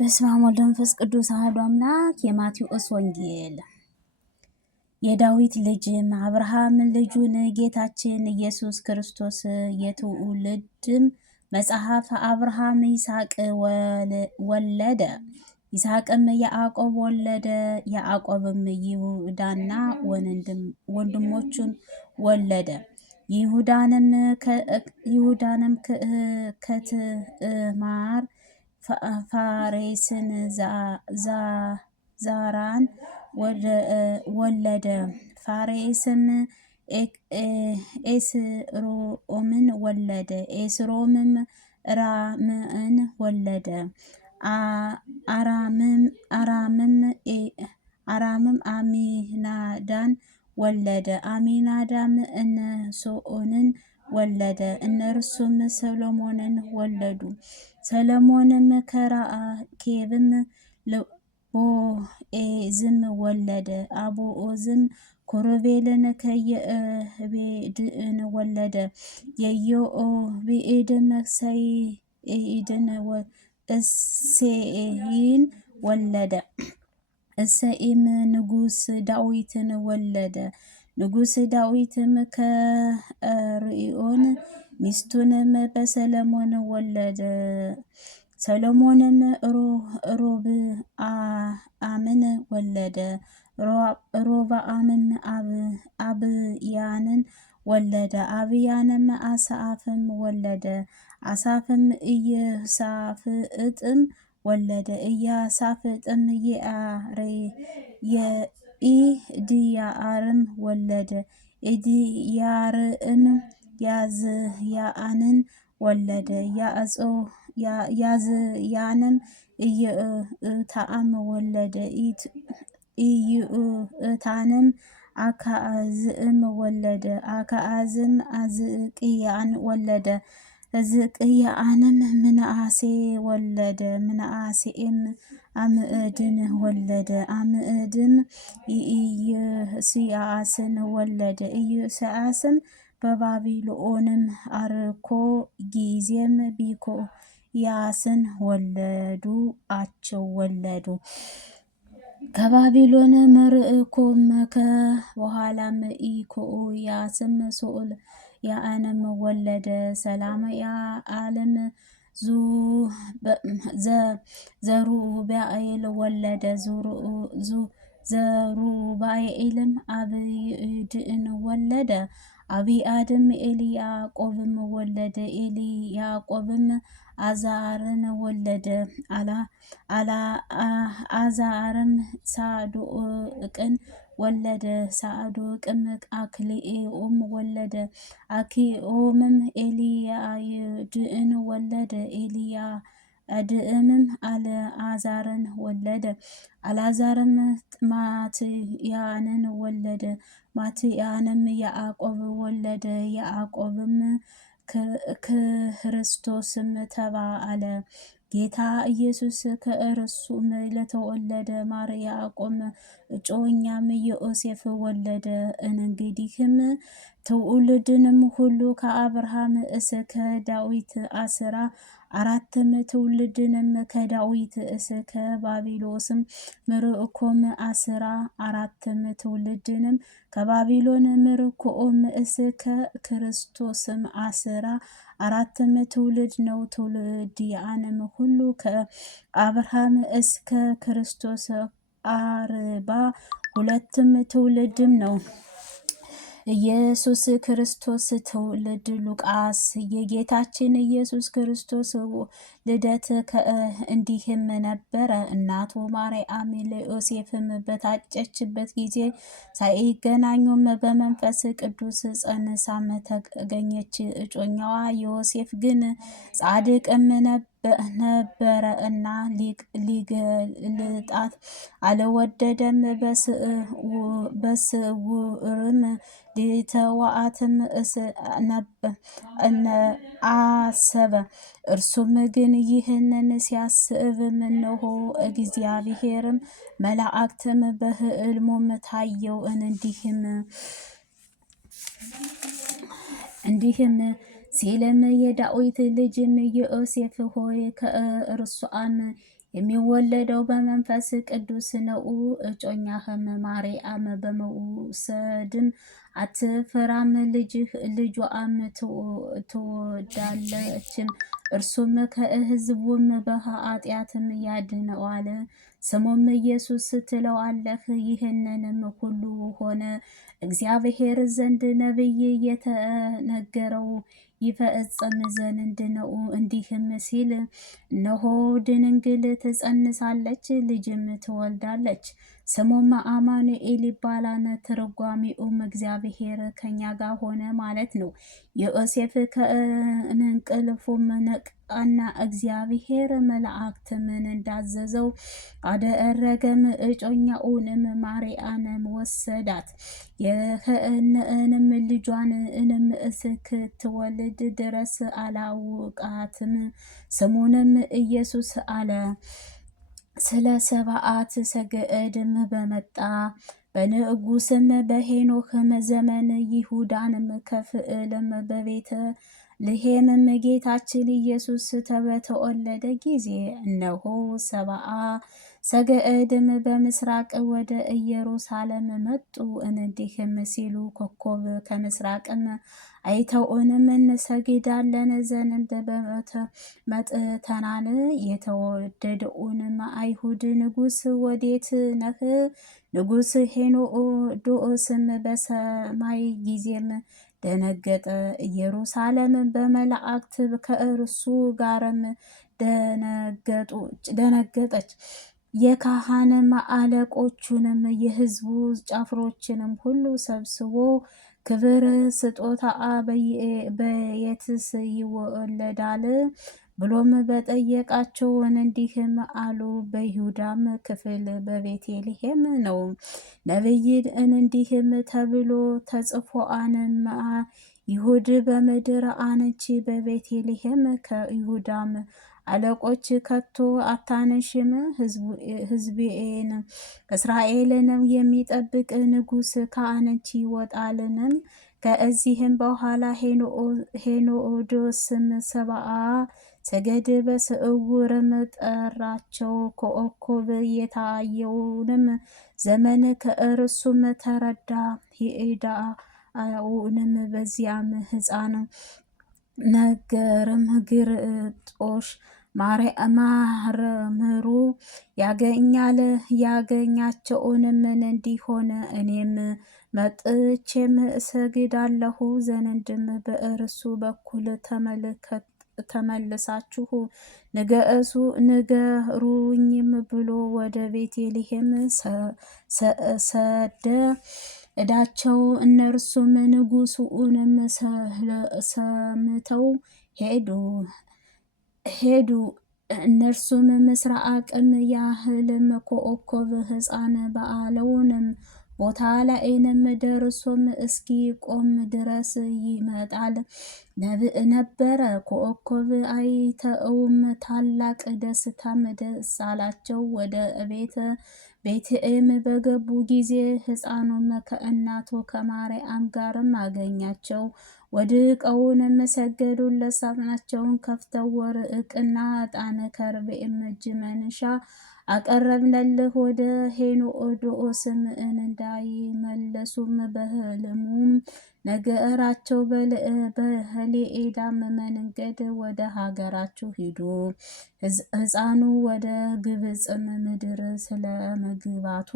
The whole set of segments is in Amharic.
በስመ አብ ወወልድ ወመንፈስ ቅዱስ አሐዱ አምላክ። የማቴዎስ ወንጌል። የዳዊት ልጅም አብርሃም ልጁን ጌታችን ኢየሱስ ክርስቶስ የትውልድም መጽሐፍ አብርሃም ይስሐቅ ወለደ። ይስሐቅም ያዕቆብ ወለደ። ያዕቆብም ይሁዳና ወንድሞቹን ወለደ። ይሁዳንም ከትዕማር ፋሬስን ዛራን ወለደ። ፋሬስም ኤስሮምን ወለደ። ኤስሮምም ራምን ወለደ። አራምም አሚናዳን ወለደ። አሚናዳም ነሶኦንን ወለደ። እነርሱም ሰሎሞንን ወለዱ። ሰሎሞንም ከራኬብም ቦዔዝን ወለደ። ቦዔዝም ኮረቤልን ከየዕቤድን ወለደ። የኢዮቤድም እሴይን ወለደ። እሴይም ንጉሥ ዳዊትን ወለደ። ንጉሥ ዳዊትም ከእርዮን ሚስቱንም በሰሎሞን ወለደ። ሰሎሞንም ሮብዓምን ወለደ። ሮብዓምም አብያንን ወለደ። አብያንም አሳፍን ወለደ። አሳፍም ኢዮሳፍጥም ወለደ። ኢዮሳፍጥም ኢድያርን ወለደ። ኢድያርም ያዝያንን ወለደ። ያዝያንም ኢዮአታም ወለደ። ኢዮአታንም አካዝም ወለደ። አካዝም ሕዝቅያን ወለደ። ሕዝቅያንም ምናሴ ወለደ። ምናሴም አምዕድን ወለደ። አምዕድም ኢዮስያስን ወለደ። ኢዮስያስም በባቢሎንም አርኮ ጊዜም ቢኮያስን ወለዱ። ከባቢሎን ምርኮም በኋላም ኢኮያስም ሶልያንም ወለደ። ሰላምያልም ዘሩባኤል ወለደ። ዘሩባኤልም አብይድን ወለደ። አብያድም ኤልያቆብም ወለደ። ኤልያቆብም አዛርን ወለደ። አዛርም ሳዶቅን ወለደ። ሳዶቅም አክሊኦምን ወለደ። አክሊኦምም ኤልያድን ወለደ። ኤልያድም አልዓዛርን ወለደ። አልዓዛርም ማትያንን ወለደ። ማትያንም ያዕቆብን ወለደ። ያዕቆብም ክርስቶስም ተባለ። ጌታ ኢየሱስ ከእርሱም ለተወለደ ማርያም እጮኛም ዮሴፍ ወለደ። እንግዲህም ትውልድንም ሁሉ ከአብርሃም እስከ ዳዊት 14 ትውልድንም ከዳዊት እስከ ባቢሎስም ምርኮም 14 ትውልድንም ከባቢሎን ምርኮም እስከ ክርስቶስም 14 ትውልድ ነው። ትውልድያንም ሁሉ ከአብርሃም እስከ ክርስቶስ 42 ትውልድም ነው። ኢየሱስ ክርስቶስ ትውልድ ሉቃስ። የጌታችን ኢየሱስ ክርስቶስ ልደት እንዲህም ነበረ። እናቱ ማርያም ለዮሴፍም በታጨችበት ጊዜ ሳይገናኙም በመንፈስ ቅዱስ ጸንሳም ተገኘች። እጮኛዋ ዮሴፍ ግን ጻድቅም ነበረ እና ሊገልጣት አልወደደም። በስውርም ሊተዋትም አሰበ። እርሱም ግን ይህንን ሲያስብ እነሆ እግዚአብሔርም መላእክትም በሕልሙም ታየው። እንዲህም ሲልም የዳዊት ልጅም ዮሴፍ ሆይ ከእርሷም የሚወለደው በመንፈስ ቅዱስ ነው። እጮኛህም ማርያም በመውሰድም አትፈራም፣ ልጇም ትወዳለችም። እርሱም ከሕዝቡም በኃጢአትም ያድነዋል። ስሙም ኢየሱስ ትለዋለህ። ይህንንም ሁሉ ሆነ እግዚአብሔር ዘንድ ነቢይ የተነገረው ይፈጸም ዘንድ ነው። እንዲህም ሲል እነሆ ድንግል ትጸንሳለች፣ ልጅም ትወልዳለች፣ ስሙም አማኑኤል ይባላል። ትርጓሜውም እግዚአብሔር ከኛ ጋር ሆነ ማለት ነው። ዮሴፍ ከእንቅልፉም ነቃና እግዚአብሔር መላእክትን እንዳዘዘው አደረገም። እጮኛውንም ማርያምን ወሰዳት። የከነዓንም ልጇንም እስክትወልድ ድረስ አላወቃትም። ስሙንም ኢየሱስ አለ። ስለ ሰብዓት ሰገድም በመጣ በንጉሥም በሄኖክም ዘመን ይሁዳንም ከፍዕልም በቤተ ልሔምም ጌታችን ኢየሱስ በተወለደ ጊዜ እነሆ ሰብአ ሰገድም በምስራቅ ወደ ኢየሩሳሌም መጡ። እንዲህም ሲሉ ኮከብ ከምስራቅም አይተውንም እንሰግዳለን ዘንድ መጥተናል። የተወደደውንም አይሁድ ንጉሥ ወዴት ነህ? ንጉሥ ሄሮድስም በሰማይ ጊዜም ደነገጠ። ኢየሩሳሌም በመላእክት ከእርሱ ጋርም ደነገጠች። የካህንም አለቆቹንም የሕዝቡ ጭፍሮችንም ሁሉ ሰብስቦ ክብር ስጦታ በየትስ ይወለዳል ብሎም በጠየቃቸው እንዲህም አሉ፣ በይሁዳም ክፍል በቤተልሔም ነው። ነቢይ እንዲህም ተብሎ ተጽፎአል፣ ይሁድ በምድር አንቺ በቤተልሔም ከይሁዳም አለቆች ከቶ አታነሽም፣ ሕዝቤን እስራኤልንም የሚጠብቅ ንጉሥ ከአንቺ ይወጣልን? ከዚህም በኋላ ሄሮድስም ሰብአ ሰገድ በስውርም ጠራቸው። ኮከብ የታየውንም ዘመን ከእርሱም ተረዳ። ሄዳውንም በዚያም ሕፃን ነገርም ግርጦሽ ማርምሩ ያገኛል። ያገኛቸውንም እንዲሆን እኔም መጥቼም እሰግዳለሁ ዘንድም በእርሱ በኩል ተመልሳችሁ ንገሩኝም ብሎ ወደ ቤተልሔም ሰደዳቸው። እነርሱም ንጉሡንም ሰምተው ሄዱ። እነርሱም ምስራቅም ያህልም ኮከብ ሕፃን ባለውንም ቦታ ላይንም ደርሶም እስኪቆም ድረስ ይመጣል ነበረ። ኮከብ አይተውም ታላቅ ደስታም ደስ አላቸው። ወደ ቤትም በገቡ ጊዜ ሕፃኑም ከእናቱ ከማርያም ጋርም አገኛቸው። ወድቀውንም ሰገዱለት። ሳጥናቸውን ከፍተው ወርቅና ዕጣን ከርቤም እጅ መንሻ አቀረብንልህ። ወደ ሄሮድስም እንዳይመለሱም በሕልሙም ነገራቸው። በሌዳም መንገድ ወደ ሀገራችሁ ሂዱ፣ ሕፃኑ ወደ ግብፅም ምድር ስለመግባቱ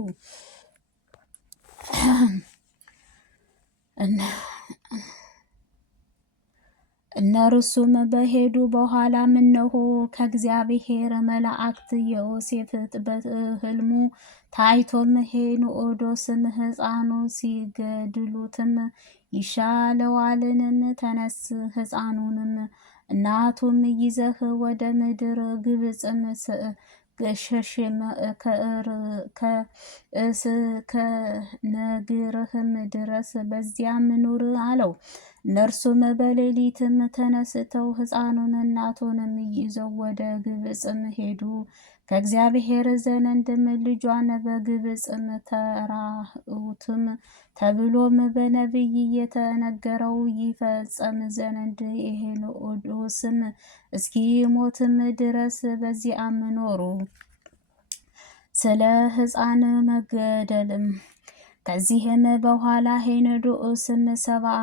እነርሱም በሄዱ በኋላ እነሆ ከእግዚአብሔር መላእክት ዮሴፍ በሕልሙ ታይቶም ሄሮድስም ሕፃኑ ሲገድሉትም ይሻለዋልን? ተነስ፣ ሕፃኑንም እናቱም ይዘህ ወደ ምድር ግብፅም ሸሽም፣ እስከነግርህም ድረስ በዚያም ኑር አለው። እነርሱም በሌሊትም ተነስተው ሕፃኑን እናቱንም ይዘው ወደ ግብፅም ሄዱ። ከእግዚአብሔር ዘንድም ልጇን በግብፅም ተራሁትም ተብሎም በነቢይ የተነገረው ይፈጸም ዘንድ ሄኖዶስም እስኪሞትም ድረስ በዚያም ኖሩ። ስለ ሕፃን መገደልም ከዚህም በኋላ ሄኖዶስም ሰብአ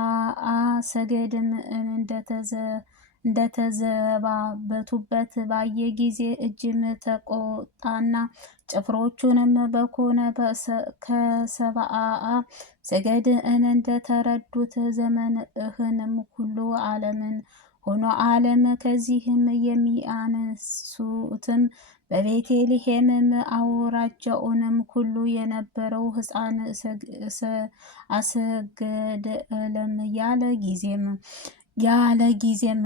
ሰገድም እንደተዘባበቱበት ባየ ጊዜ እጅም ተቆጣና ጭፍሮቹንም በኮነ ከሰብአ ሰገድ እንደተረዱት ዘመንህንም ሁሉ ዓለምን ሆኖ ዓለም ከዚህም የሚያነሱትም በቤተልሔምም አውራጃውንም ሁሉ የነበረው ሕፃን አሰገደለም። ያለ ጊዜም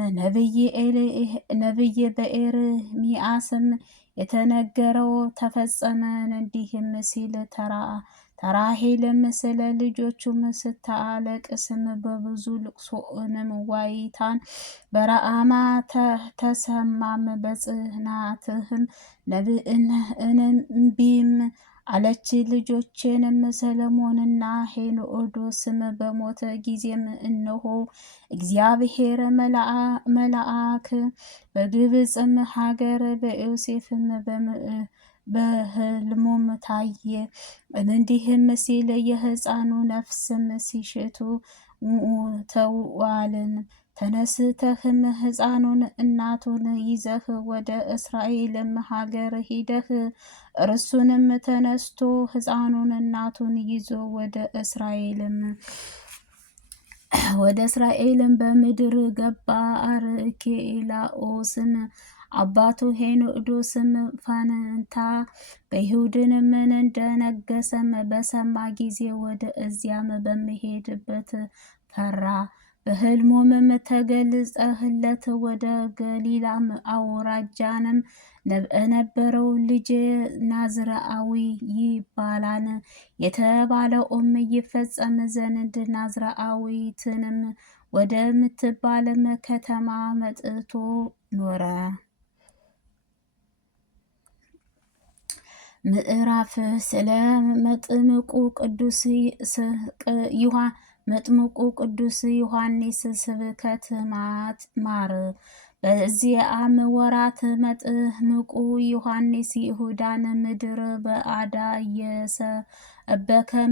ነቢይ በኤርምያስም የተነገረው ተፈጸመ። እንዲህም ሲል ተራሔልም ስለ ልጆቹም ስታለቅስም በብዙ ልቅሶንም ዋይታን በራማ ተሰማም። በጽናትህም እንቢም አለች። ልጆቼንም ሰሎሞንና ሄኖዶስም በሞተ ጊዜም እነሆ እግዚአብሔር መልአክ በግብፅም ሀገር በዮሴፍም በሕልሙም ታየ። እንዲህም ሲል የሕፃኑ ነፍስም ሲሽቱ ተዋልን። ተነስተህም ሕፃኑን እናቱን ይዘህ ወደ እስራኤልም ሀገር ሂደህ እርሱንም ተነስቶ ሕፃኑን እናቱን ይዞ ወደ እስራኤልም በምድር ገባ። አርኬላኦስም አባቱ ሄኖዶስም ፋንታ በይሁድንም እንደነገሰም በሰማ ጊዜ ወደ እዚያም በሚሄድበት ፈራ። በሕልሙም ተገልጸህለት ወደ ገሊላም አውራጃንም ነበረው ልጅ ናዝራዊ ይባላል የተባለውም ይፈጸም ዘንድ ናዝራዊትንም ወደምትባልም ከተማ መጥቶ ኖረ። ምዕራፍ ስለ መጥምቁ ቅዱስ ዮሐንስ ስብከት ማር። በዚያም ወራት መጥምቁ ዮሐንስ ይሁዳን ምድረ በዳ እየሰበከ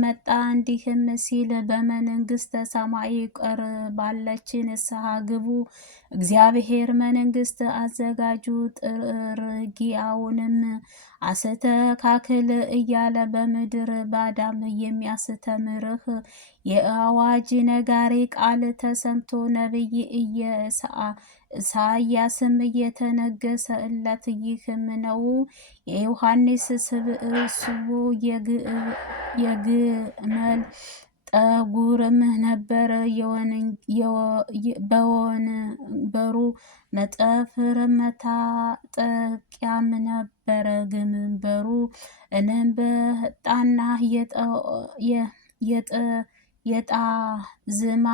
መጣ። እንዲህም ሲል በመንግሥተ ሰማይ ቀርባለች፣ ንስሐ ግቡ፣ እግዚአብሔር መንግሥት አዘጋጁ፣ ጥርጊያውንም አስተካክል እያለ በምድረ በዳም የሚያስተምርህ የአዋጅ ነጋሪ ቃል ተሰምቶ ነቢይ ኢሳያስም የተነገሰለት ይህም ነው። የዮሐንስ ስብስቡ የግመል ጠጉርም ነበር። በወንበሩ መጠፍር መታጠቂያም ነበረ። ግንበሩ እንበጣና የጣዝማ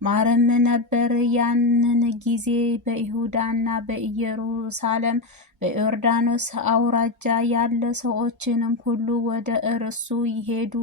ማርም ነበር። ያንን ጊዜ በይሁዳና በኢየሩሳሌም በዮርዳኖስ አውራጃ ያለ ሰዎችንም ሁሉ ወደ እርሱ ይሄዱ